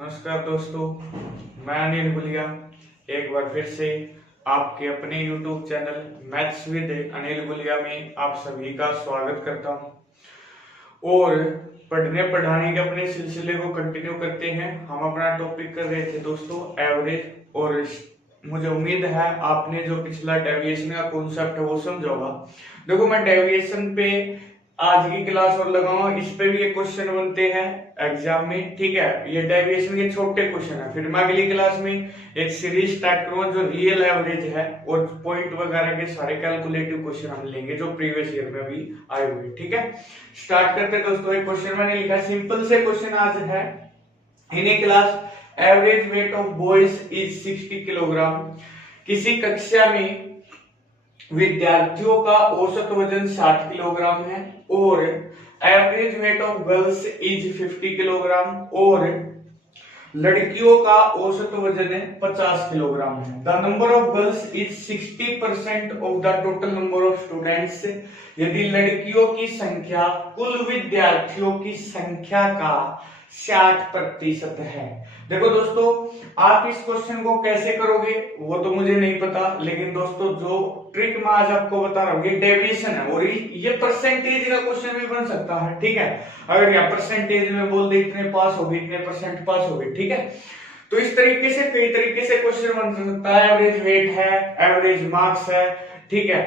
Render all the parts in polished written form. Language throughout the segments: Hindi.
नमस्कार दोस्तों, मैं अनिल गुलिया एक बार फिर से आपके अपने YouTube channel maths with Anil Gulia में आप सभी का स्वागत करता हूं। और पढ़ने पढ़ाने के अपने सिलसिले को कंटिन्यू करते हैं। हम अपना टॉपिक कर रहे थे दोस्तों एवरेज, और मुझे उम्मीद है आपने जो पिछला डेविएशन का कॉन्सेप्ट है वो समझा होगा। देखो, मैं डेविएशन पे आज की क्लास और लगाऊंगा, इस पे भी एक क्वेश्चन बनते हैं एग्जाम में, ठीक है। ये डेविएशन के छोटे क्वेश्चन है। फिर मैं अगली क्लास में एक सीरीज स्टार्ट करूंगा जो रियल एवरेज है, और पॉइंट वगैरह के सारे कैलकुलेटिव क्वेश्चन हम लेंगे जो प्रीवियस ईयर में भी आए हुए, ठीक है। स्टार्ट करते हैं दोस्तों। एक क्वेश्चन मैंने लिखा, सिंपल से क्वेश्चन आज है। In a class average weight of boys is 60 kilogram. किसी कक्षा में विद्यार्थियों का औसत वजन 60 किलोग्राम है और average weight of girls is 50 kilogram, और लड़कियों का औसत वजन है 50 किलोग्राम है। The number of girls is 60% of the total number of students. यदि लड़कियों की संख्या कुल विद्यार्थियों की संख्या का 60% है। देखो दोस्तों, आप इस क्वेश्चन को कैसे करोगे वो तो मुझे नहीं पता, लेकिन दोस्तों जो ट्रिक मैं आज आपको बता रहा हूँ ये डेविएशन है, और ये परसेंटेज का क्वेश्चन भी बन सकता है, ठीक है। अगर या परसेंटेज में बोल दे इतने पास हो गए, इतने परसेंट पास हो गए, ठीक है। तो इस तरीके से कई तरीके से क्वेश्चन बन सकता है। एवरेज वेट है, एवरेज मार्क्स है, ठीक है,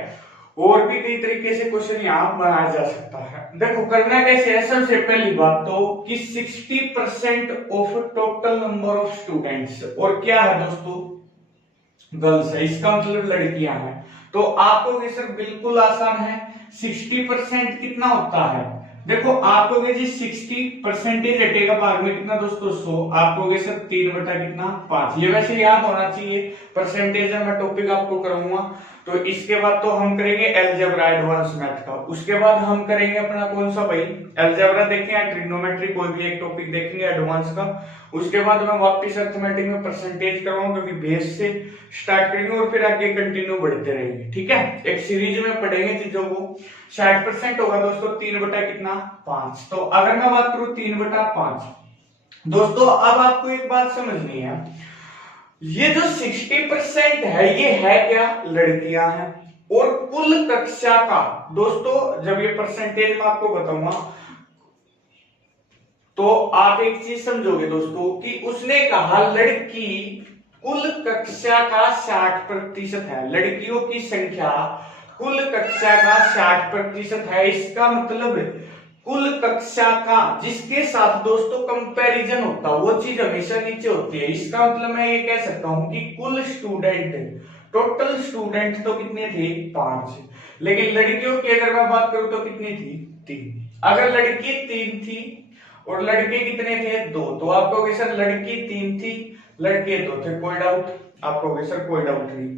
और भी कई तरीके से क्वेश्चन यहाँ बनाया जा सकता है। देखो करना कैसे है। सबसे पहली बात तो कि 60% of total number of students, और क्या है दोस्तों, गर्ल्स है, इसका मतलब लड़कियां हैं। तो आपको ये सर बिल्कुल आसान है। 60% कितना होता है, देखो आपको जी 60% हटेगा भाग में कितना दोस्तों 100, आपको सर 3 बटा कितना 5। ये वैसे याद होना चाहिए, परसेंटेज मैं टॉपिक आपको कराऊंगा। तो इसके बाद तो हम करेंगे अलजेब्रा एडवांस मैथ का, उसके बाद हम करेंगे अपना कौन सा भाई अलजेब्रा देखेंगे, ट्रिग्नोमेट्री कोई भी एक टॉपिक देखेंगे एडवांस का। उसके बाद मैं वापस अर्थमेटिक में परसेंटेज कराऊंगा, क्योंकि बेस से स्टार्ट करेंगे और फिर आगे कंटिन्यू बढ़ते रहेंगे, ठीक है। एक सीरीज में पढ़ेंगे चीजों को। 60% होगा दोस्तों 3 बटा कितना 5। तो अगर मैं बात करूं 3 बटा 5 दोस्तों, अब आपको एक बात समझनी है, ये जो 60% है ये है क्या, लड़कियां हैं। और कुल कक्षा का दोस्तों, जब ये परसेंटेज मैं आपको बताऊंगा तो आप एक चीज समझोगे दोस्तों कि उसने कहा लड़की कुल कक्षा का 60% है, लड़कियों की संख्या कुल कक्षा का 60% है। इसका मतलब कुल कक्षा का जिसके साथ दोस्तों कंपैरिजन होता है वो चीज हमेशा नीचे होती है। इसका मतलब मैं ये कह सकता हूं कि कुल स्टूडेंट, टोटल स्टूडेंट तो कितने थे 5, लेकिन लड़कियों की अगर मैं बात करूं तो कितनी थी 3। अगर लड़की 3 थी और लड़के कितने थे 2, तो आप कहोगे सर लड़की 3 थी लड़के 2 थे, कोई डाउट? आप कहोगे सर कोई डाउट नहीं।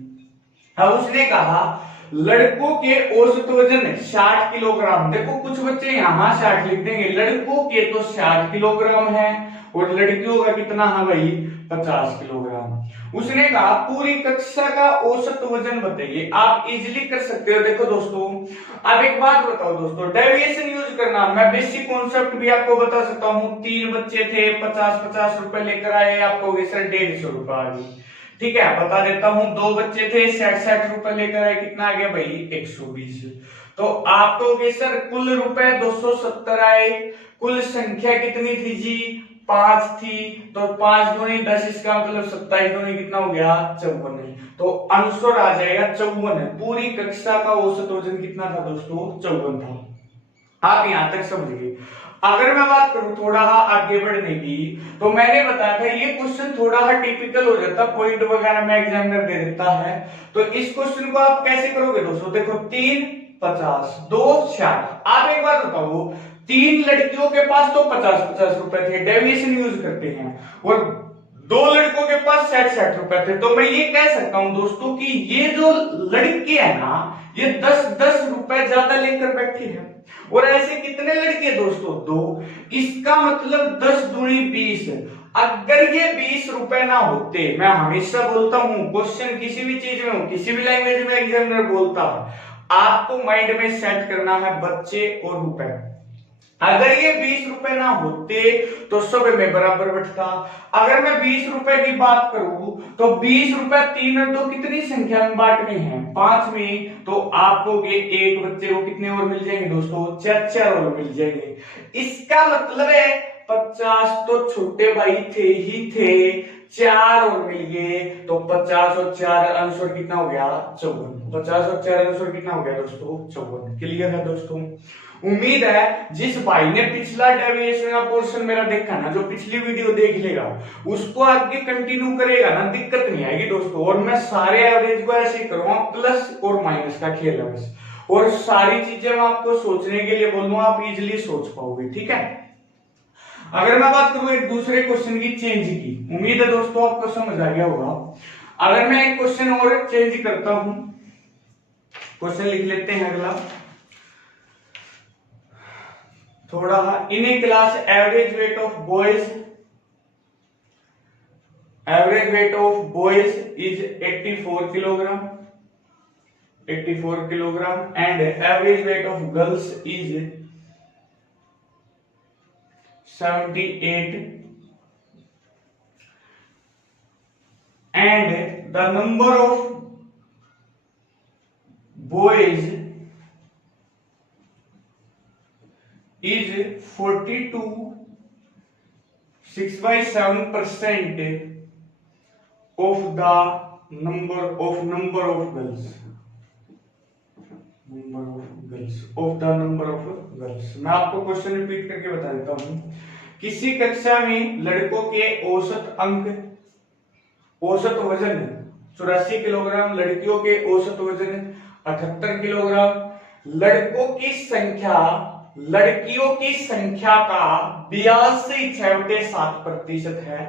अब उसने कहा लड़कों के औसत वजन 60 किलोग्राम। देखो कुछ बच्चे यहां 60 लिख देंगे, लड़कों के तो 60 किलोग्राम है और लड़कियों का कितना है भाई 50 किलोग्राम। उसने कहा पूरी कक्षा का औसत वजन बताइए। आप इजीली कर सकते हो। देखो दोस्तों, अब एक बात बताओ दोस्तों, डेविएशन यूज करना मैं बेसिक कॉन्सेप्ट भी आपको बता सकता हूं। 3 बच्चे थे 50-50 रुपए लेकर आए, आपको सर 150 रुपए आ गई, ठीक है। बता देता हूं 2 बच्चे थे 60-60 रुपए लेकर आए, कितना आ गया भाई 120। तो आपको सर कुल रुपए 270 आए। कुल संख्या कितनी थी जी 5 थी, तो 5 दूनी 10, इसका मतलब 27 दूनी कितना हो गया 54। तो आंसर आ जाएगा 54। पूरी कक्षा का औसत वजन कितना था दोस्तों 54 था। आप यहां तक समझिए। अगर मैं बात करूं थोड़ा आगे बढ़ने की, तो मैंने बताया था ये क्वेश्चन थोड़ा टिपिकल हो जाता, पॉइंट वगैरह में एग्जामिनर दे देता है। तो इस क्वेश्चन को आप कैसे करोगे दोस्तों, देखो 3 50 2 60। आप एक बार बताओ 3 लड़कियों के पास तो 50-50 रुपए थे, डेविएशन यूज करते हैं, और 2 लड़कों के पास 60-60 रुपए थे। तो मैं ये कह सकता हूं दोस्तों कि ये जो लड़के है ना ये 10-10 रुपए ज्यादा लेकर बैठे हैं। और ऐसे कितने लड़के दोस्तों 2, इसका मतलब 10 दूनी 20। अगर ये 20 रुपए ना होते, मैं हमेशा बोलता हूं क्वेश्चन किसी भी चीज में हो, किसी भी लैंग्वेज में एग्जामिनर बोलता है, आपको माइंड में सेट करना है बच्चे और रुपए। अगर ये 20 रुपए ना होते तो 100 में बराबर बटता। अगर मैं 20 रुपए की बात करूं तो 20 रुपए 3 और 2 कितनी संख्या में बांटने हैं? 5 में। तो आपको एक बच्चे को कितने और मिल जाएंगे दोस्तों? 4 और मिल जाएंगे। इसका मतलब है 50 तो छोटे भाई थे ही थे, 4 और मिल गए तो 50 और 4 आंसर कितना हो गया? 54। 50 और 4 आंसर कितना हो गया दोस्तों? 54। क्लियर है दोस्तों? उम्मीद है जिस भाई ने पिछला डेविएशन का पोर्शन मेरा देखा ना, जो पिछली वीडियो देख लेगा, उसको आगे कंटिन्यू करेगा ना, दिक्कत नहीं आएगी दोस्तों। और मैं सारे एवरेज को ऐसे ही करूंगा, प्लस और माइनस का खेल है बस। और सारी चीजें मैं आपको सोचने के लिए बोलूंगा, आप इजिली सोच पाओगे। ठीक है? अगर मैं बात करूं एक दूसरे क्वेश्चन की चेंज की, उम्मीद है दोस्तों आपको समझ आ गया होगा। अगर मैं एक क्वेश्चन और चेंज करता हूं, क्वेश्चन लिख लेते हैं अगला थोड़ा। In a class average weight of boys is 84 kilogram, 84 kilogram, and average weight of girls is 78, and the number of boys is 42, 6/7% of the number of girls, मैं आपको क्वेश्चन रिपीट करके बता देता हूं। किसी कक्षा में लड़कों के औसत वजन 84 किलोग्राम, लड़कियों के औसत वजन 78 किलोग्राम, लड़कियों की संख्या का 82.7% है।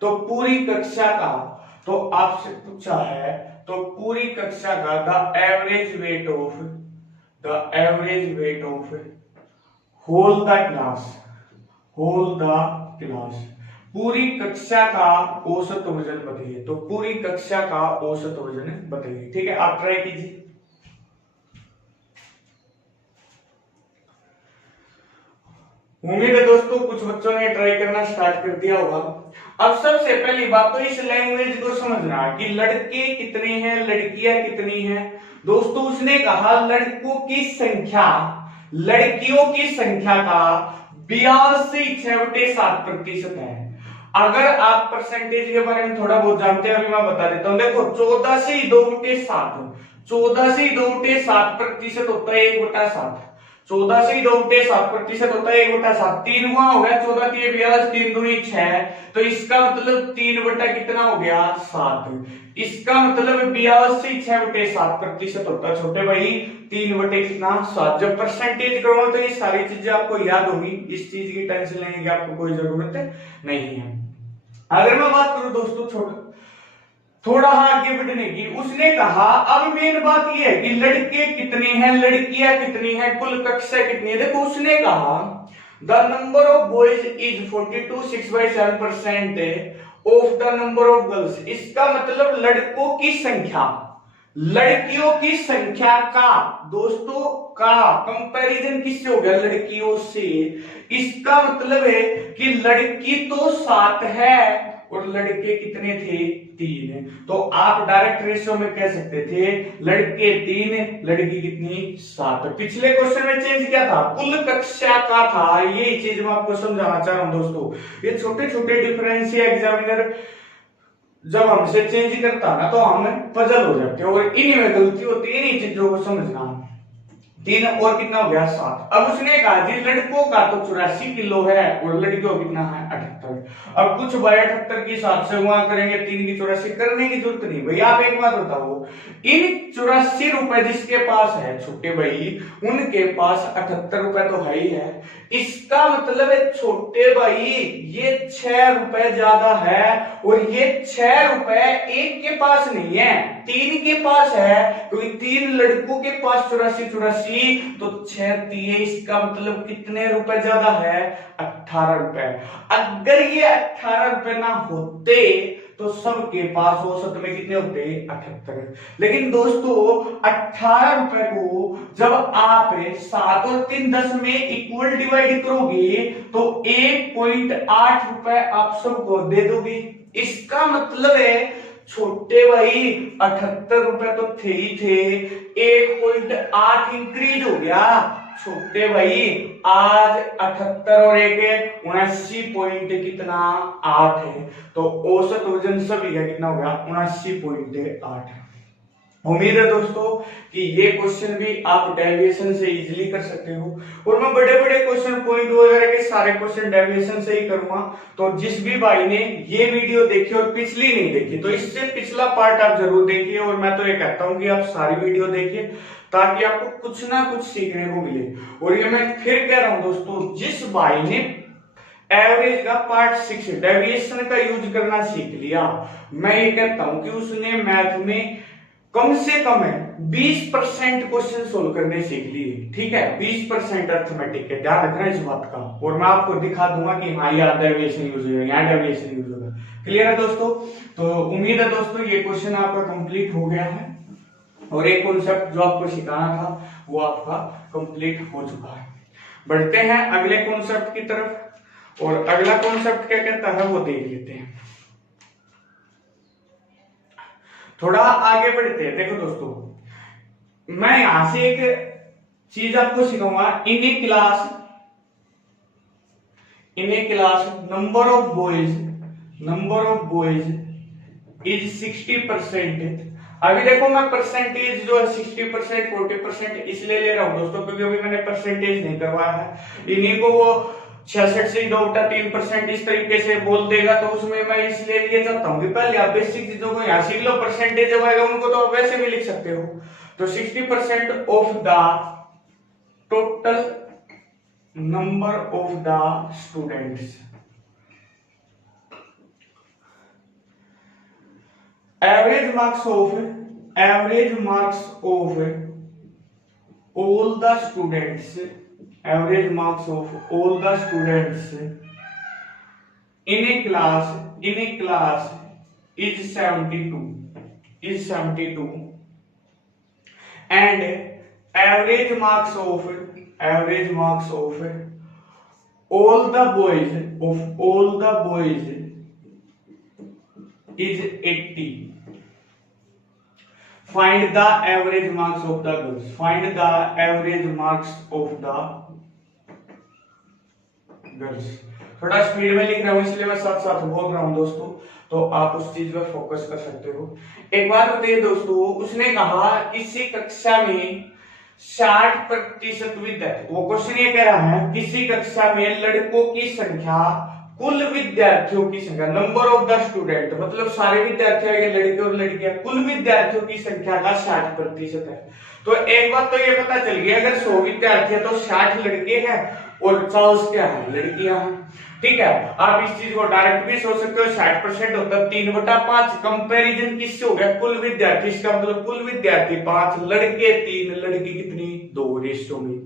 तो पूरी कक्षा का, तो आपसे पूछा है, तो पूरी कक्षा का the average weight of whole the class, पूरी कक्षा का औसत वजन बताइए। तो पूरी कक्षा का औसत वजन बताइए। ठीक है, आप ट्राई कीजिए। उम्मीद है दोस्तों कुछ बच्चों ने ट्राई करना स्टार्ट कर दिया होगा। अब सबसे पहली बात तो इस लैंग्वेज को समझना कि लड़के कितने हैं, लड़कियां कितनी हैं। दोस्तों उसने कहा लड़कों की संख्या लड़कियों की संख्या का 82.7% है। अगर आप परसेंटेज के बारे में थोड़ा बहुत जानते हैं, अभी मैं बता देता हूं। देखो 14 से 2/7 होता है 1/7। 14 से 2/7% होता है 1/7। 3 गुना हो गया 14 3 42, 3 दूनी 6। तो इसका मतलब 3 बटा कितना हो गया? 7। इसका मतलब 82.7% होता है छोटे भाई 3 बटे कितना? 7। जब परसेंटेज करोगे तो ये सारी चीजें आपको याद होगी, इस चीज की टेंशन लेने की आपको कोई जरूरत नहीं है। अगर मैं बात करूं दोस्तों थोड़ा आगे बढ़ने की, उसने कहा अब मेन बात यह है कि लड़के कितने हैं, लड़कियां कितनी हैं, कुल कक्षा कितनी है। देखो उसने कहा the number of boys is 42, 6/7% of the number of girls. इसका मतलब लड़कों की संख्या लड़कियों की संख्या का, दोस्तों का कंपैरिजन किससे हो गया? लड़कियों से। इसका मतलब है कि लड़की तो 7 है और लड़के कितने थे? 3। तो आप डायरेक्ट रेशियो में कह सकते थे लड़के 3 लड़की कितनी? 7। पिछले क्वेश्चन में चेंज किया था, कुल कक्षा का था। ये चीज मैं आपको समझाना चाह रहा हूं दोस्तों। ये छोटे छोटे डिफरेंस एग्जामिनर जब हमसे चेंज करता ना तो हम पजल हो जाते हैं, और इन्हीं में गलती होती है। इन्हीं चीजों को समझना। 3 और कितना हो गया? 7। अब उसने कहा जी लड़कों का तो 84 किलो है और लड़कियों कितना है? 78। अब कुछ भाई 78 की 7 से गुणा करेंगे, 3 की 84 करने की जरूरत नहीं। भाई आप एक बात बताओ, इन 84 रुपए जिसके पास है छोटे भाई, उनके पास 78 रुपए तो है ही है। इसका मतलब है छोटे भाई ये 6 रुपए ज्यादा है, और ये 6 रुपए एक के पास नहीं है, 3 के पास है। क्योंकि 3 लड़कों के पास 84 तो 6 दिए, इसका मतलब कितने रुपए ज्यादा है? 18 रुपए। अगर ये 18 रुपए ना होते तो सबके पास औसत में कितने होते हैं 78। लेकिन दोस्तों 18 रुपए को जब आप 7 और 3 दशमलव इक्वल डिवाइड करोगे तो 1.8 रुपए आप सबको दे दोगे। इसका मतलब है छोटे भाई 78 रुपए तो थे ही थे, 1.8 इंक्रीज हो गया। छोटे भाई आज 78 और 1 79 पॉइंट कितना 8 है, तो औसत वजन सभी का कितना हो गया 79.8। उम्मीद है दोस्तों कि ये क्वेश्चन भी आप डेविएशन से इजीली कर सकते हो, और मैं बड़े बड़े क्वेश्चन पॉइंट वगैरह के सारे क्वेश्चन डेविएशन से ही करूंगा। तो जिस भी भाई ने ये वीडियो देखी और पिछली नहीं देखी तो इससे पिछला पार्ट आप जरूर देखिए, और मैं तो ये कहता हूं कि आप सारी वीडियो देखिए ताकि आपको कुछ ना कुछ सीखने को मिले। और ये मैं फिर कह रहा हूं दोस्तों, जिस भाई ने एवरेज का पार्ट 6 डेविएशन का यूज करना सीख लिया, मैं ये कहता हूं कि उसने मैथ में कम से कम है 20% क्वेश्चन सोल्व करने सीख लिए। ठीक है, 20% अर्थमेटिक के, ध्यान रखना इस बात का। और मैं आपको दिखा दूंगा कि हाँ यहाँ डेविएशन यूज होगा, यहाँ डेविएशन यूज होगा। क्लियर है दोस्तों? तो उम्मीद है दोस्तों ये क्वेश्चन आपका कंप्लीट हो गया है, और एक कॉन्सेप्ट जो आपको सिखाना था वो आपका कंप्लीट हो चुका है। बढ़ते हैं अगले कॉन्सेप्ट की तरफ, और अगला कॉन्सेप्ट क्या कहता है वो देख लेते हैं। थोड़ा आगे बढ़ते हैं। देखो दोस्तों, मैं यहां से एक चीज आपको सिखाऊंगा। In a class number of boys is 60%। अभी देखो मैं परसेंटेज जो है 60% 40% इसलिए ले रहा हूं दोस्तों क्योंकि अभी मैंने परसेंटेज नहीं करवाया है। इन्हीं को वो 66 से 2-3% इस तरीके से बोल देगा, तो उसमें मैं इसलिए ये चाहता हूँ कि पहले आप बेसिक चीजों को यहाँ सीख लो। परसेंटेज जब आएगा उनको तो आप वैसे भी लिख सकते हो। तो 60% of the total number of the students, average marks of all the students, average marks of all the students in a class is 72, and average marks of all the boys is 80. Find the average marks of the girls. Find the average marks of the girls. थोड़ा स्पीड में लिख रहा हूँ इसलिए मैं साथ साथ बोल रहा हूँ दोस्तों, तो आप उस चीज पर फोकस कर सकते हो। एक बात बताइए दोस्तों, उसने कहा किसी कक्षा में 60% विद्यार्थी, वो क्वेश्चन ये कह रहा है किसी कक्षा में लड़कों की संख्या कुल विद्यार्थियों की संख्या, नंबर ऑफ द स्टूडेंट मतलब सारे विद्यार्थी आगे लड़के और लड़कियां, कुल विद्यार्थियों की संख्या का 60% है। तो एक बात तो ये पता चल गई, अगर 100 विद्यार्थी है तो 60 लड़के हैं और 40 क्या है लड़कियां हैं। ठीक है, आप इस चीज को डायरेक्ट भी सोच सकते हो, 60% होता है 3/5। कंपैरिजन किससे हो गया? कुल विद्यार्थी, इसका मतलब कुल विद्यार्थी 5, लड़के 3, लड़की कितनी 2 रेशियो में।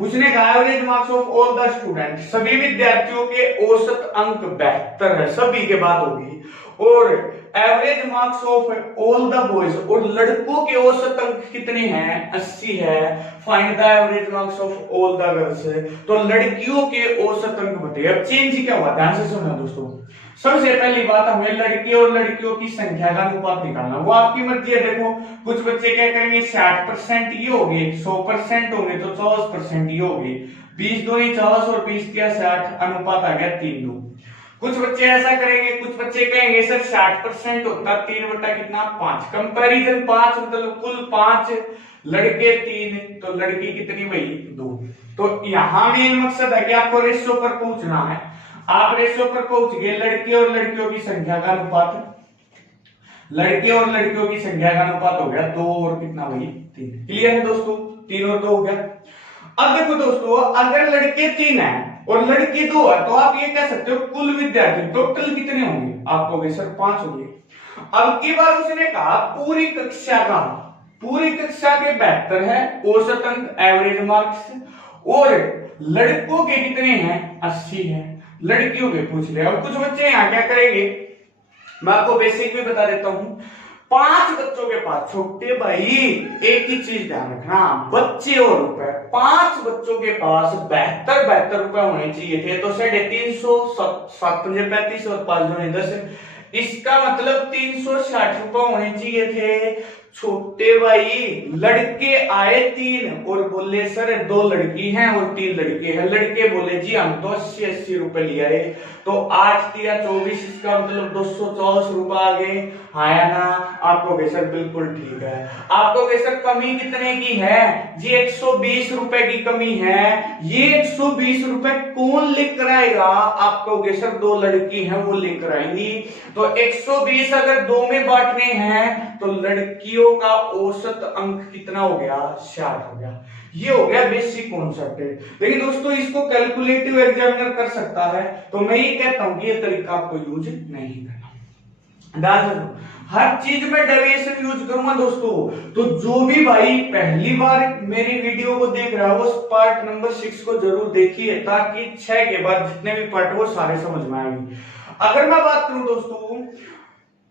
उसने कहा average marks of all the student, सभी विद्यार्थियों के औसत अंक 72 है, सभी के बात होगी। और average marks of all the boys, और लड़कों के औसत अंक कितने हैं 80 है। Find the average marks of all the girls, तो लड़कियों के औसत अंक बताइए। अब चेंज क्या हुआ, ध्यान से सुनना दोस्तों। सबसे पहली बात, हमें लड़के और लड़कियों की संख्या का अनुपात निकालना, वो आपकी मर्जी है। देखो कुछ बच्चे क्या करेंगे 60% ये हो गए, 100% होंगे तो 40% ये हो गए, 20 दूनी 40 और 20 क्या 60, अनुपात आ गया 3:2। कुछ बच्चे ऐसा करेंगे, कुछ बच्चे कहेंगे सर 60% होता 3/5, कंपैरिजन 5 मतलब कुल 5, लड़के 3 तो लड़की कितनी भाई 2। तो यहाँ मेन मकसद है कि आपको रेशियो पर पहुंचना है। आप रेशियो पर पहुंच गए, लड़के और लड़कियों की संख्या का अनुपात, लड़के और लड़कियों की संख्या का अनुपात हो गया 2 और कितना भाई 3। क्लियर है दोस्तों, 3 और 2 हो गया। अब देखो दोस्तों, अगर लड़के 3 है और लड़की 2 है तो आप ये कह सकते हो कुल विद्यार्थी टोटल कितने होंगे, आप कहोगे सर 5 होंगे। अब की बार उसने कहा पूरी कक्षा के 72 है औसत अंक एवरेज मार्क्स, और लड़कों के कितने हैं 80 है, लड़कियों के पूछ ले। अब कुछ बच्चे यहाँ क्या करेंगे, मैं आपको बेसिक भी बता देता हूं। 5 बच्चों के पास, छोटे भाई एक ही चीज ध्यान रखना, बच्चे और रुपए, 5 बच्चों के पास 72 रुपए होने चाहिए थे, तो 350, 7 35 और 5 10, इसका मतलब 360 रुपए होने चाहिए थे। छोटे भाई लड़के आए 3 और बोले सर 2 लड़की हैं और 3 लड़के हैं। लड़के बोले जी हम तो 80 रुपए ले आए, तो 8 या 24, इसका मतलब 240 रुपए आ गए। हाँ या ना? आपको सर बिल्कुल ठीक है। आपको सर कमी कितने की है जी? 120 रुपए की कमी है। ये 120 रुपए कौन लेकर आएगा? आपको सर 2 लड़की हैं वो लेकर आएंगी। तो 120 अगर 2 में बांटने हैं तो लड़कियों का औसत अंक कितना हो गया? 60 हो गया। ये हो गया बेसिक कॉन्सेप्ट। लेकिन दोस्तों इसको कैलकुलेटिव एग्जामिनर कर सकता है, तो मैं ये कहता हूं कि ये तरीका आपको यूज नहीं करना। ध्यान, हर चीज में डेविएशन यूज करूंगा दोस्तों। तो जो भी भाई पहली बार मेरी वीडियो को देख रहा है वो पार्ट नंबर 6 को जरूर देखिए, ताकि 6 के बाद जितने भी पार्ट वो सारे समझ में आएंगे। अगर मैं बात करूं दोस्तों,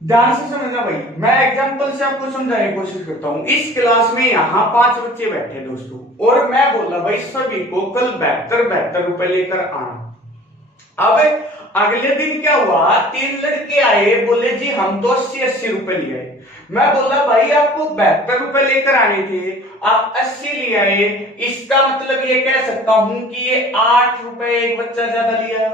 ध्यान से समझना भाई, मैं एग्जांपल से आपको समझाने की कोशिश करता हूं। इस क्लास में यहाँ 5 बच्चे बैठे दोस्तों, और मैं बोला भाई सभी को कल 72 रुपए लेकर आना। अब अगले दिन क्या हुआ? 3 लड़के आए, बोले जी हम तो 80 रुपए ले आए। मैं बोला भाई आपको 72 रुपए लेकर आने थे, आप 80 ले आए, इसका मतलब ये कह सकता हूं कि ये 8 रुपए एक बच्चा ज्यादा लिया।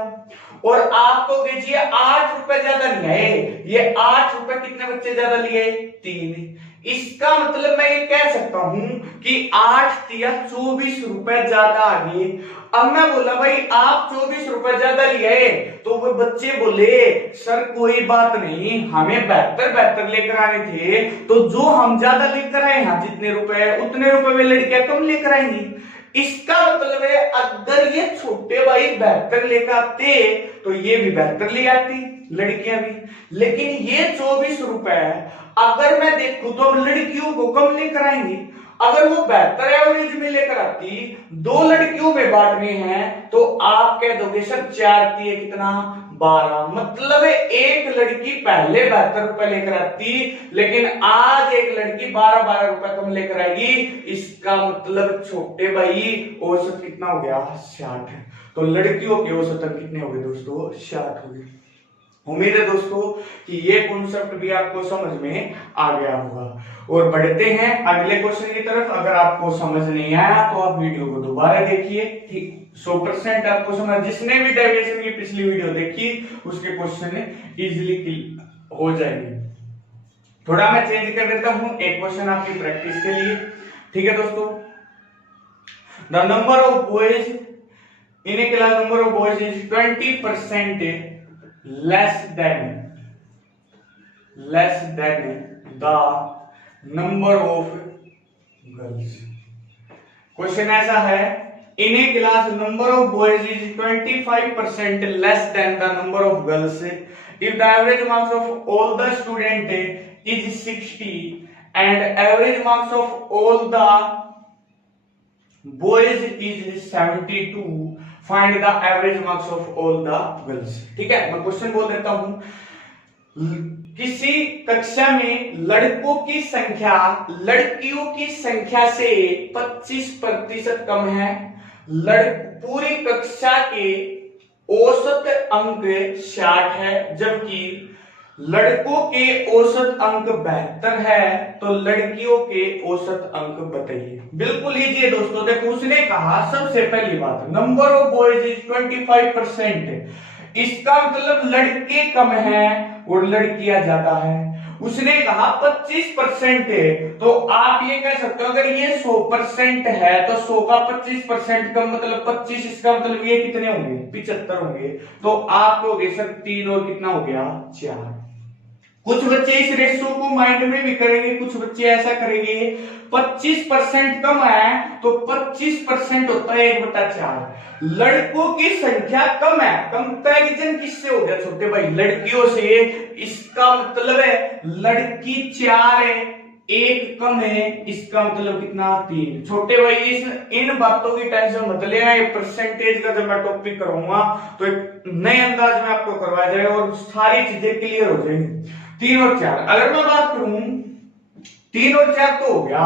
और आपको जी 8 रुपए ज्यादा नहीं आए, ये 8 रुपए कितने बच्चे ज्यादा लिए? 3। इसका मतलब मैं ये कह सकता हूं कि 8 या 24 रुपए ज्यादा आ गए। अब मैं बोला भाई आप 24 रुपए ज्यादा लिए, तो वो बच्चे बोले सर कोई बात नहीं, हमें 72 लेकर आने थे, तो जो हम ज्यादा लेकर आए हैं जितने रुपए, उतने रुपए वे लड़कियां कम लेकर आएंगी। इसका मतलब है अगर ये छोटे भाई 72 लेकर आते तो ये भी 72 ले आती, लड़कियां भी। लेकिन ये 24 रुपए अगर मैं देखूं तो लड़कियों को कम लेकर आएंगी। अगर वो 72 एवरेज में लेकर आती, 2 लड़कियों में बांटने हैं, तो आप कह दोगे सर 4 दिए कितना? 12। मतलब है एक लड़की पहले 72 रुपए लेकर आती, लेकिन आज एक लड़की 12 रुपए कम लेकर आएगी। इसका मतलब छोटे भाई औसत कितना हो गया? 60। तो लड़कियों के औसत कितने हो गए दोस्तों? 60 हो गए। उम्मीद है दोस्तों कि ये कॉन्सेप्ट भी आपको समझ में आ गया होगा। और बढ़ते हैं अगले क्वेश्चन की तरफ। अगर आपको समझ नहीं आया तो आप वीडियो को दोबारा देखिए, ठीक 100% आपको समझ। जिसने भी डेविएशन की पिछली वीडियो देखी उसके क्वेश्चन इजीली हो जाएंगे। थोड़ा मैं चेंज कर देता हूं एक क्वेश्चन आपकी प्रैक्टिस के लिए, ठीक है दोस्तों। The number of boys in a class, number of boys is 20% less than the number of girls। Question ऐसा है, in a class number of boys is 25% less than the number of girls if the average marks of all the student is 60 and average marks of all the boys is 72, find the average marks of all the girls. ठीक है, मैं क्वेश्चन बोल देता हूं। किसी कक्षा में लड़कों की संख्या लड़कियों की संख्या से 25% कम है। पूरी कक्षा के औसत अंक 60 है, जबकि लड़कों के औसत अंक 72 है, तो लड़कियों के औसत अंक बताइए। बिल्कुल इजी है दोस्तों। देखो उसने कहा सबसे पहली बात नंबर ऑफ बॉयज इज 25%, इसका मतलब लड़के कम हैं और लड़कियां ज्यादा है। उसने कहा 25% है, तो आप ये कह सकते हो अगर ये 100% है तो 100 का 25% कम मतलब 25, इसका मतलब ये कितने होंगे? 75 होंगे। तो आप कहोगे सर 3 और कितना हो गया? 4। कुछ बच्चे इस रेशो को माइंड में भी करेंगे, कुछ बच्चे ऐसा करेंगे 25% कम है तो 25% होता है 1/4। लड़कों की संख्या कम है, कंपैरिजन किससे हो गया छोटे भाई? लड़कियों से। इसका मतलब है लड़की 4 है, एक कम है, इसका मतलब कितना 3। छोटे भाई इन बातों की टेंशन मत लेना, ये परसेंटेज का जब मैं टॉपिक करूंगा तो एक नए अंदाज में आपको करवाया जाएगा और सारी चीजें क्लियर हो जाएंगी। 3 और 4 अगर मैं बात करूं, 3 और 4 तो हो गया।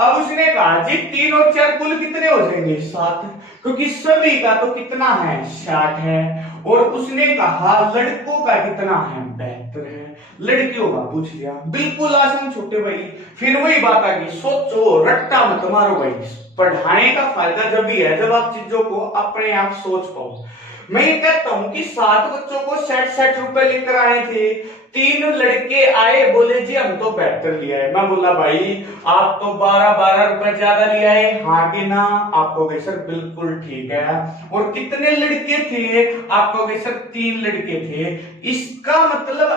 अब उसने कहा जी 3 और 4 कुल कितने हो जाएंगे 7, क्योंकि सभी का तो कितना है 60 है। और उसने कहा लड़कों का कितना है 72 है, लड़कियों का पूछ लिया। बिल्कुल आसान छोटे भाई, फिर वही बात आ गई, सोचो रट्टा मत मारो भाई। पढ़ाने का फायदा जब भी है जब आप चीजों को अपने आप सोच पाओ। मैं ये कहता हूं कि 7 बच्चों को 60 रुपए लेकर आए थे, 3 लड़के आए, बोले जी हम तो 72 लिया है। मैं बोला भाई आप तो 12 रुपए ज्यादा लिया है, हाँ कि ना? आप कहोगे सर बिल्कुल ठीक है। और कितने लड़के थे? आप कहोगे सर 3 लड़के थे। इसका मतलब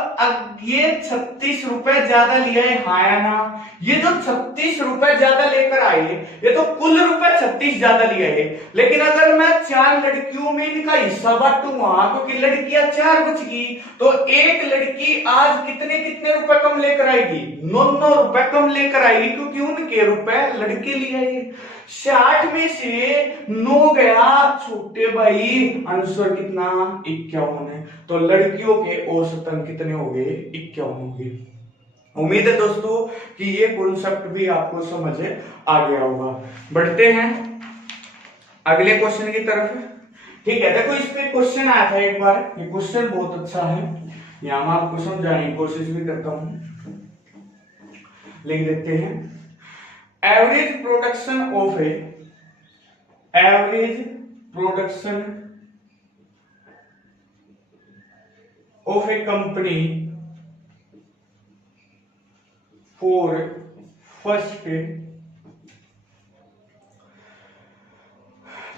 ये 36 रुपए ज्यादा लिया है, हाँ या ना? ये जो 36 रुपए ज्यादा लेकर आए, ये तो कुल रुपए 36 ज्यादा लिया है। लेकिन अगर मैं 4 लड़कियों में इनका हिस्सा बांटूंगा, क्योंकि लड़कियां 4 बच गई, तो एक लड़की आज कितने कितने रुपए कम लेकर आएगी? 9 रुपए कम लेकर आएगी, क्योंकि उनके रुपए लड़के लिए आए। 60 में से 9 गया छोटे भाई, आंसर कितना 51 है। तो लड़कियों के औसतन कितने हो गए? 51 हो गए। उम्मीद है दोस्तों कि ये कॉन्सेप्ट भी आपको समझ आ गया होगा। बढ़ते हैं अगले क्वेश्चन की तरफ। ठीक है, देखो इस पे क्वेश्चन आया था एक बार, ये क्वेश्चन बहुत अच्छा है, यहां मैं आपको समझाने की कोशिश भी करता हूं। लिख देते हैं, average production of A company for first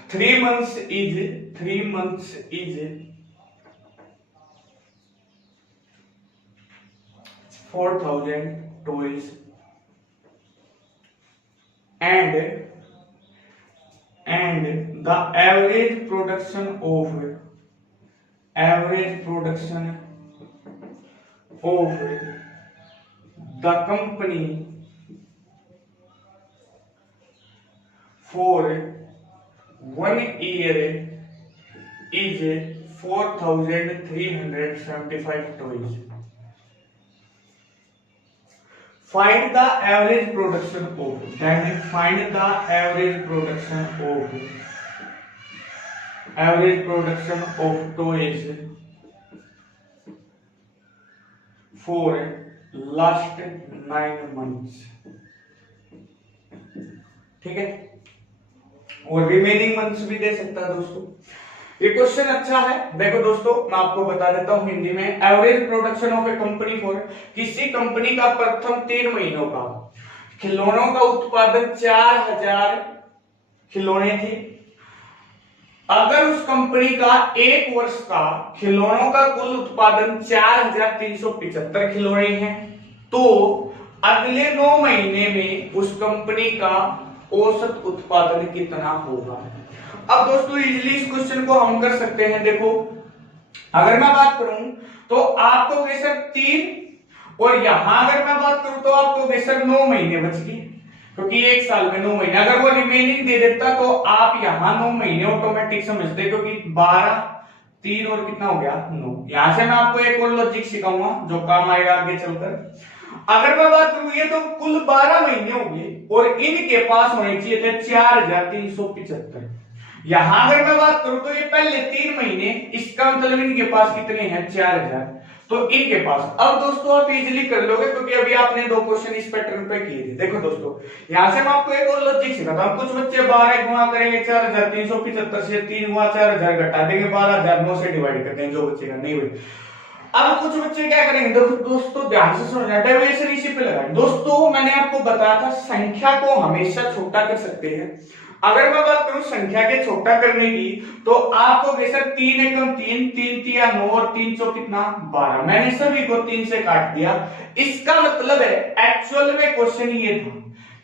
3 months is 4,000 toys and the average production of the company for 1 year is 4,375 toys. Find the average production of, that means find the average production of toys for last 9 months. ठीक है, और रिमेनिंग मंथ्स भी दे सकता है दोस्तों। ये क्वेश्चन अच्छा है। देखो दोस्तों मैं आपको बता देता हूं हिंदी में, average production of A company for, किसी कंपनी का प्रथम 3 महीनों का खिलौनों का उत्पादन 4000 खिलौने थे। अगर उस कंपनी का 1 वर्ष का खिलौनों का कुल उत्पादन 4375 खिलौने हैं, तो अगले 9 महीने में उस कंपनी का औसत उत्पादन कितना होगा? अब दोस्तों इजीली इस क्वेश्चन को हम कर सकते हैं। देखो अगर मैं बात करूं तो आपको सर 3, और यहां अगर मैं बात करूं तो आपको सर 9 महीने बच गए, क्योंकि 1 साल में 9 महीने। अगर वो रिमेनिंग दे देता तो आप यहां 9 महीने ऑटोमेटिक समझते, क्योंकि 12 3 और कितना हो गया 9। यहां से मैं आपको एक और लॉजिक सिखाऊंगा जो काम आएगा आगे चलकर। अगर मैं बात करूं ये तो कुल 12 महीने हो गए और इनके पास होने चाहिए थे 4375। यहां अगर मैं बात करूं तो ये पहले 3 महीने, इसका मतलब इनके पास कितने हैं 4000, तो इनके पास। अब दोस्तों आप इजीली कर लोगे, क्योंकि अभी आपने 2 क्वेश्चन इस पैटर्न पे किए थे। देखो दोस्तों यहां से मैं आपको एक और लॉजिक सिखाता हूं। कुछ बच्चे 12 गुणा करेंगे 4375 से, 3 गुणा 4000 घटा देंगे, 12009 से डिवाइड कर देंगे जो बचेगा, नहीं भाई। अब कुछ बच्चे क्या करेंगे, देखो दोस्तों ध्यान से सुनना, डेविएशन इसी पे लगाएं। दोस्तों मैंने आपको बताया था संख्या को हमेशा छोटा कर सकते हैं। अगर मैं बात करूं संख्या के छोटा करने की, तो आपको सर 3 एकम 3, 3 तिया 9 और 3 चौ कितना 12। मैंने सभी को 3 से काट दिया। इसका मतलब है एक्चुअल में क्वेश्चन ये था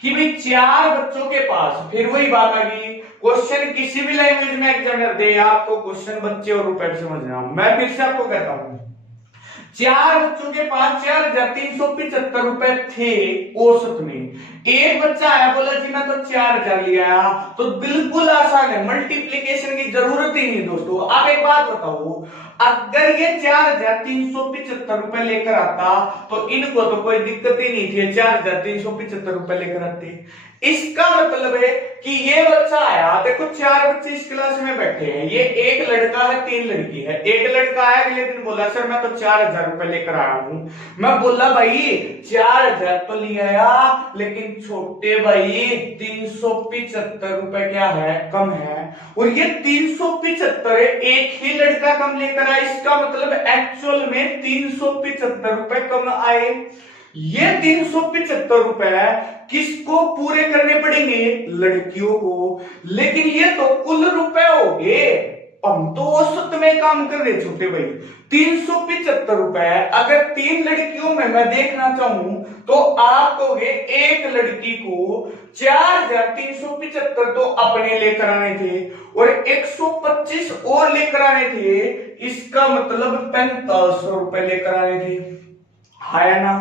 कि भाई 4 बच्चों के पास, फिर वही बात आ गई, क्वेश्चन किसी भी लैंग्वेज में एग्जामिनर दे, आपको क्वेश्चन बच्चे और रुपए समझना। मैं फिर से आपको कहता हूं 4 बच्चों के पास 4,375 रुपए थे औसत में। एक बच्चा आया बोला जी मैं तो 4,000 लिया, तो बिल्कुल आसान है, मल्टीप्लीकेशन की जरूरत ही नहीं दोस्तों। आप एक बात बताओ, अगर ये 4,375 रुपए लेकर आता तो इनको तो कोई दिक्कत ही नहीं थी, 4,375 रुपए लेकर आते। इसका मतलब है कि ये बच्चा आया, देखो 4 बच्चे इस क्लास में बैठे हैं, ये एक लड़का है 3 लड़की है। एक लड़का आया अगले दिन बोला सर मैं तो 4,000 रुपए लेकर आया हूं। मैं बोला भाई 4,000 तो ले आया, लेकिन छोटे भाई 375 रुपए क्या है, कम है। और ये 375 एक ही लड़का कम लेकर आया, इसका मतलब एक्चुअल में 375 रुपए कम आए। ये 375 रुपए किसको पूरे करने पड़ेंगे, लड़कियों को। लेकिन ये तो कुल रुपए हो गए, हम तो औसत में काम कर रहे छोटे भाई। 375 रुपए अगर 3 लड़कियों में मैं देखना चाहूं तो आप कहोगे एक लड़की को 4,375 तो अपने लेकर आने थे और 125 और लेकर आने थे, इसका मतलब 4500 रुपए लेकर आने थे, है ना।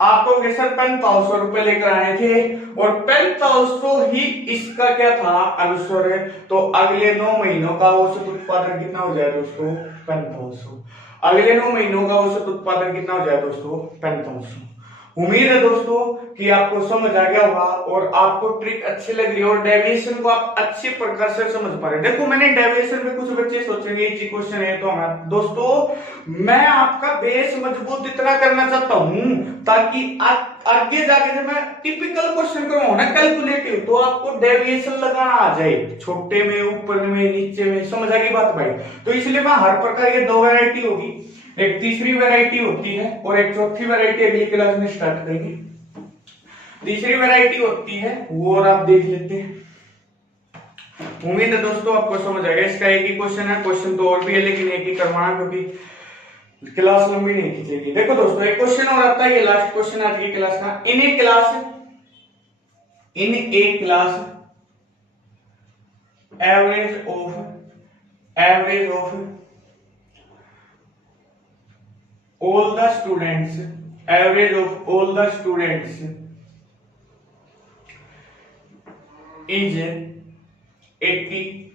आपको सर 4500 रुपए लेकर आने थे और 4500 ही इसका क्या था, अनुस्वर है। तो अगले 9 महीनों का औसत उत्पादन कितना हो जाए दोस्तों, 4500। अगले 9 महीनों का औसत उत्पादन कितना हो जाए दोस्तों, 4500। उम्मीद है दोस्तों कि आपको समझ आ गया होगा और आपको ट्रिक अच्छी लग रही है और डेविएशन को आप अच्छे प्रकार से समझ पा रहे हैं। देखो मैंने डेविएशन में, कुछ बच्चे सोचेंगे ये क्वेश्चन है तो हमारा दोस्तों मैं आपका बेस मजबूत इतना करना चाहता हूं ताकि आगे जाके जब मैं टिपिकल क्वेश्चन करूंगा ना कैलकुलेटिव, तो आपको डेविएशन लगाना आ जाए, छोटे में, ऊपर में, नीचे में, समझ आ गई बात भाई। तो इसलिए मैं हर प्रकार की 2 वैरायटी होगी, एक तीसरी वैरायटी होती है और एक चौथी वैरायटी अगली क्लास में स्टार्ट करेंगे। तीसरी वैरायटी होती है वो और आप देख लेते हैं। उम्मीद है दोस्तों आपको समझ आ गया। इसका एक ही क्वेश्चन है, क्वेश्चन तो और भी है लेकिन एक ही करवाना क्योंकि क्लास लंबी नहीं खींचेगी। देखो दोस्तों एक क्वेश्चन और आता है, ये लास्ट क्वेश्चन आज की क्लास का। In a class average of all the students, average of all the students is 80,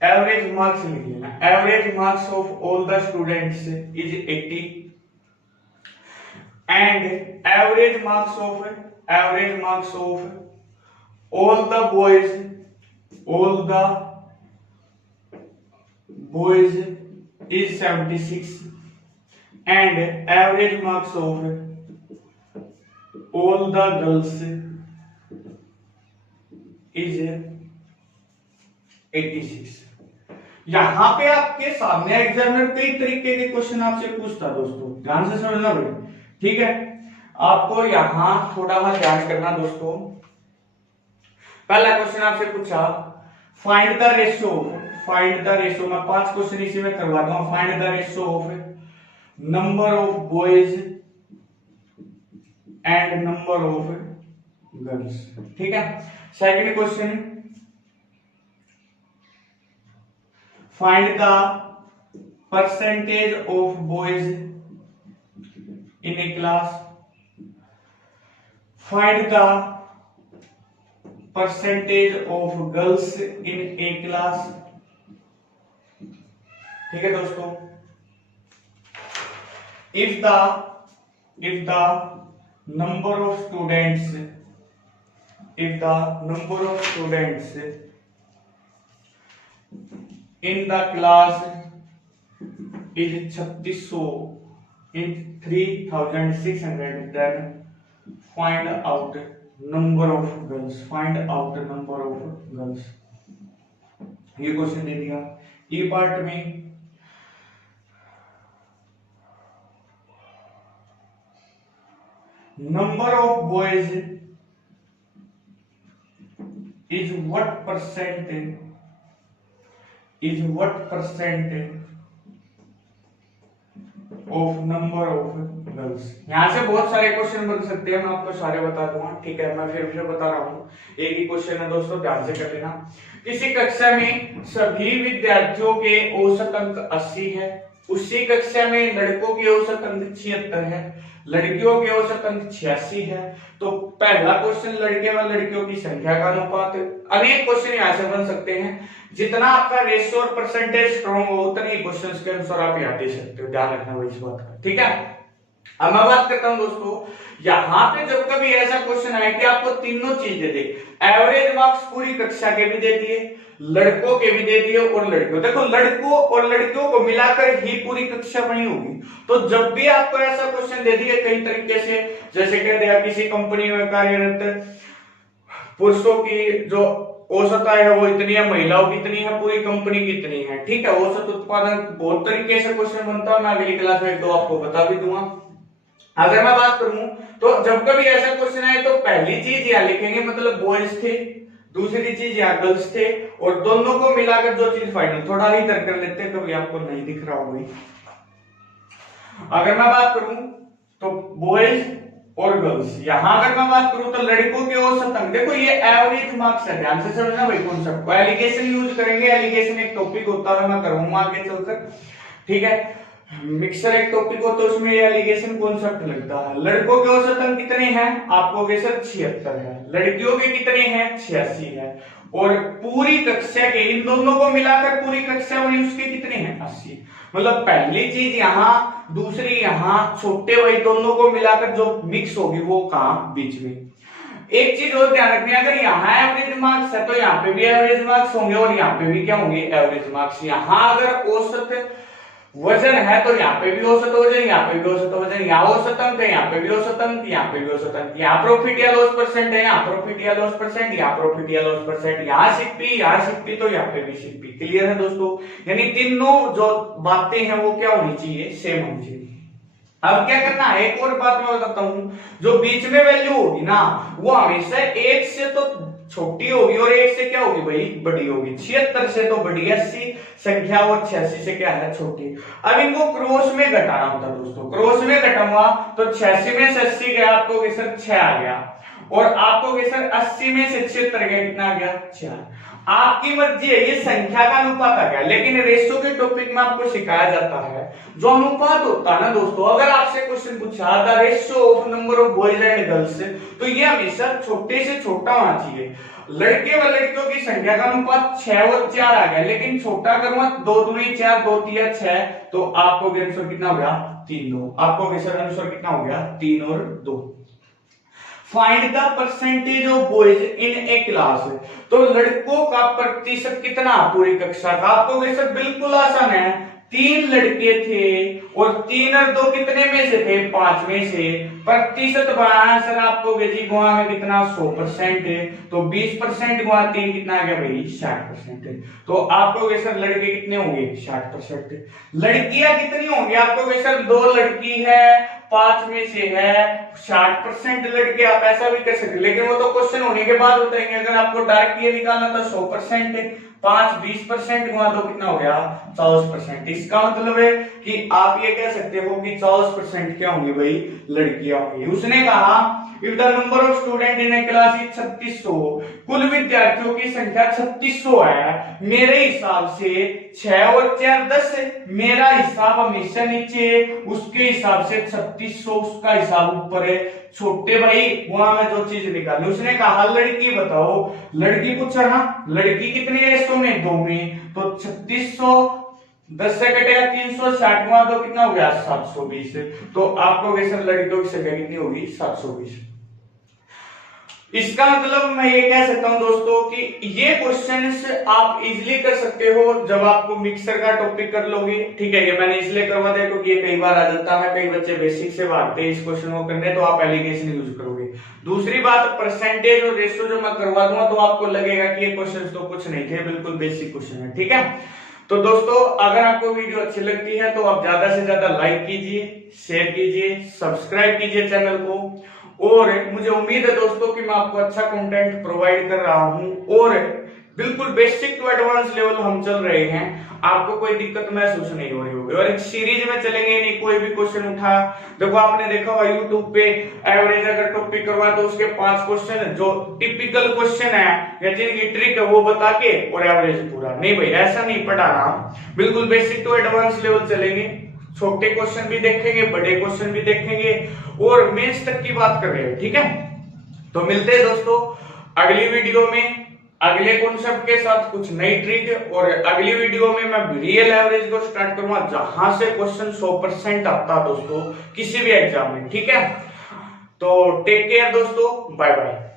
average marks लिख लेना, average marks of all the students is 80 and average marks of all the boys is 76 and average marks of all the girls is 86। यहां पे आपके सामने एग्जामिनर कई तरीके के क्वेश्चन आपसे पूछता दोस्तों, ध्यान से समझना भाई, ठीक है। आपको यहां थोड़ा सा ध्यान करना दोस्तों। पहला क्वेश्चन आपसे पूछा फाइंड द रेशियो, मैं 5 क्वेश्चन इसी में करवा दूंगा। Find the ratio of number of boys and number of girls, ठीक है। Second question find the percentage of boys in a class, find the percentage of girls in a class, ठीक है दोस्तों। if the number of students in the class is 3600 in 3600, then find out number of girls, ये क्वेश्चन दे दिया। ई पार्ट में number of boys is what percent of number of girls. यहां से बहुत सारे क्वेश्चन बन सकते हैं, मैं आपको सारे बता दूंगा, ठीक है। मैं फिर बता रहा हूं, एक ही क्वेश्चन है दोस्तों, ध्यान से कर लेना। किसी कक्षा में सभी विद्यार्थियों के औसत अंक 80 है, उसी कक्षा में लड़कों की औसत अंक 76 है, लड़कियों के औसत अंक 86 है। तो पहला क्वेश्चन लड़के व लड़कियों की संख्या का अनुपात। अनेक क्वेश्चन यहाँ से बन सकते हैं, जितना आपका रेशियो और परसेंटेज स्ट्रॉन्ग हो उतने ही क्वेश्चन के अनुसार आप यहाँ दे सकते हो, ध्यान रखना वो इस बात का, ठीक है। अब मैं बात करता हूं दोस्तों, यहाँ पे जब कभी ऐसा क्वेश्चन आए कि आपको तीनों चीज दे दे, एवरेज मार्क्स पूरी कक्षा के भी दे दिए, लड़कों के भी दे दिए और लड़कियों, देखो लड़कों और लड़कियों को मिलाकर ही पूरी कक्षा बनी होगी। तो जब भी आपको ऐसा क्वेश्चन दे दिए कई तरीके से, जैसे कह दिया किसी कंपनी में कार्यरत पुरुषों की जो औसत आय है वो इतनी है, महिलाओं की इतनी है, पूरी कंपनी की इतनी है, ठीक है। औसत उत्पादन बहुत तरीके से क्वेश्चन बनता है, मैं अगली क्लास में एक दो आपको बता भी दूंगा। अगर मैं बात करूं तो जब कभी ऐसा क्वेश्चन आए तो पहली चीज यहां लिखेंगे, मतलब बॉयज थे, दूसरी चीज यहां गर्ल्स थे, और दोनों को मिलाकर जो चीज फाइनल, थोड़ा इधर कर लेते हैं, कभी आपको नहीं दिख रहा होगा। अगर मैं बात करूं तो बॉयज और गर्ल्स, यहां अगर मैं बात करूं तो लड़कों के औसत अंक, देखो ये एवरेज मार्क्स है, ध्यान से समझना भाई कॉन्सेप्ट को। एलिगेशन यूज करेंगे, एलिगेशन एक टॉपिक होता है, मैं करूंगा आगे चलकर, ठीक है। मिक्सर एक टॉपिक हो तो उसमें एलिगेशन कॉन्सेप्ट लगता है। लड़कों के औसत अंक कितने हैं, आपको सर 76 है, लड़कियों के कितने हैं 86 है, और पूरी कक्षा के इन दोनों को मिलाकर पूरी कक्षा बनी उसके कितने हैं 80। मतलब पहली चीज यहाँ, दूसरी यहाँ, छोटे भाई दोनों को मिलाकर जो मिक्स होगी वो कहां, बीच में। एक चीज और ध्यान रखनी है, अगर यहाँ एवरेज मार्क्स है तो यहाँ पे भी एवरेज मार्क्स होंगे और यहाँ पे भी क्या होंगे, एवरेज मार्क्स। यहाँ अगर औसत वजन है तो यहाँ पे भी औसत वजन, यहाँ पे भी औसत वजन, यहाँ औसत अंक है, यहाँ पे भी औसत अंक, यहाँ पे भी औसत अंक, यहाँ प्रॉफिट या लॉस परसेंट है, यहाँ प्रॉफिट या लॉस परसेंट, यहाँ प्रॉफिट या लॉस परसेंट, यहाँ सिप्पी, यहाँ सिप्पी, तो यहाँ पे भी सिप्पी। क्लियर है दोस्तों, यानी तीनों जो बातें हैं वो क्या होनी चाहिए, सेम होनी चाहिए। अब क्या करना है, एक और बात मैं बताता हूं, जो बीच में वैल्यू होगी ना वो हमेशा एक से तो छोटी होगी और एक से क्या होगी भाई, बड़ी होगी। 76 से तो बड़ी 80 संख्या और 86 से क्या है, छोटी। अब इनको क्रॉस में घटाना होता है दोस्तों, क्रॉस में घटाऊंगा तो 86 में से 80 गया, आपको सर 6 आ गया, और आपको सर 80 में से 76 गया, कितना आ गया 4। आपकी मर्जी है, ये संख्या का अनुपात आ गया, लेकिन रेशो के टॉपिक में आपको सिखाया जाता है जो अनुपात होता है ना दोस्तों। अगर आपसे क्वेश्चन पूछा the ratio of number of boys and girls, तो ये हमेशा छोटे से छोटा होना चाहिए। लड़के व लड़कियों की संख्या का अनुपात 6 और 4 आ गया, लेकिन छोटा करूंगा 2 दूनी 4, 2 तिया 6, तो आपको आंसर कितना हो गया 3 2। आपको आंसर कितना हो गया 3 और 2। Find the percentage of boys in a class, तो लड़कों का प्रतिशत कितना पूरी कक्षा का, आपको सर बिल्कुल आसान है। 3 लड़के थे और 3 और 2 कितने में से थे, 5 में से। प्रतिशत बढ़ाना सर आपको जी गुणा में कितना 100% है, तो 20% गुणा 3 कितना आ गया भाई 60%। तो आपको सर लड़के कितने होंगे 60%। लड़कियां कितनी होंगी, आपको सर 2 लड़की है, 5 में से है 60% लड़के। आप ऐसा भी कर सकते, लेकिन वो तो क्वेश्चन होने के बाद बताएंगे। अगर आपको डायरेक्ट ये निकालना था 100% 5 20% गुणा तो कितना हो गया 40%। इसका मतलब है कि आप ये कह सकते हो कि 40% क्या होंगी भाई, लड़कियां होंगी। उसने कहा if the number of student in a class is 3600, कुल विद्यार्थियों की संख्या 3600 है, मेरे हिसाब से 6 और 4 10 है, मेरा हिसाब हमेशा नीचे है, उसके हिसाब से 3600, उसका हिसाब ऊपर है। छोटे भाई वहां में जो चीज निकाली, उसने कहा लड़की बताओ, लड़की पूछा ना, लड़की कितनी रेशो में 2 में, तो 3600 10 से कटेगा 360 गुणा तो कितना हो गया 720। तो आपको सर लड़कियों की संख्या कितनी होगी 720। इसका मतलब मैं ये कह सकता हूं दोस्तों कि ये क्वेश्चंस आप इजीली कर सकते हो जब आपको मिक्सर का टॉपिक कर लोगे, ठीक है। ये मैंने इसलिए करवा दिया क्योंकि ये कई बार आ जाता है, कई बच्चे बेसिक से भागते हैं इस क्वेश्चन को करने, तो आप एलिगेशन यूज करोगे। दूसरी बात परसेंटेज और रेशियो जो मैं करवा दूंगा तो आपको लगेगा कि ये क्वेश्चन तो कुछ नहीं थे, बिल्कुल बेसिक क्वेश्चन है, ठीक है। तो दोस्तों अगर आपको वीडियो अच्छी लगती है तो आप ज्यादा से ज्यादा लाइक कीजिए, शेयर कीजिए, सब्सक्राइब कीजिए चैनल को, और मुझे उम्मीद है दोस्तों कि मैं आपको अच्छा कंटेंट प्रोवाइड कर रहा हूं, और बिल्कुल बेसिक टू एडवांस लेवल हम चल रहे हैं, आपको कोई दिक्कत महसूस नहीं हो रही होगी। और एक सीरीज में चलेंगे, नहीं कोई भी क्वेश्चन उठा, देखो आपने देखा होगा यूट्यूब पे एवरेज अगर टॉपिक करवा तो उसके 5 क्वेश्चन जो टिपिकल क्वेश्चन है या जिनकी ट्रिक है वो बता के और एवरेज पूरा। नहीं भाई ऐसा नहीं पढ़ा रहा, बिल्कुल बेसिक टू एडवांस लेवल चलेंगे। छोटे क्वेश्चन भी देखेंगे, बड़े क्वेश्चन भी देखेंगे और मेंस तक की बात कर रहे हैं। ठीक है, तो मिलते हैं दोस्तों अगली वीडियो में अगले कॉन्सेप्ट के साथ, कुछ नई ट्रिक। और अगली वीडियो में मैं रियल एवरेज को स्टार्ट करूंगा, जहां से क्वेश्चन 100% आता दोस्तों किसी भी एग्जाम में। ठीक है, तो टेक केयर दोस्तों, बाय बाय।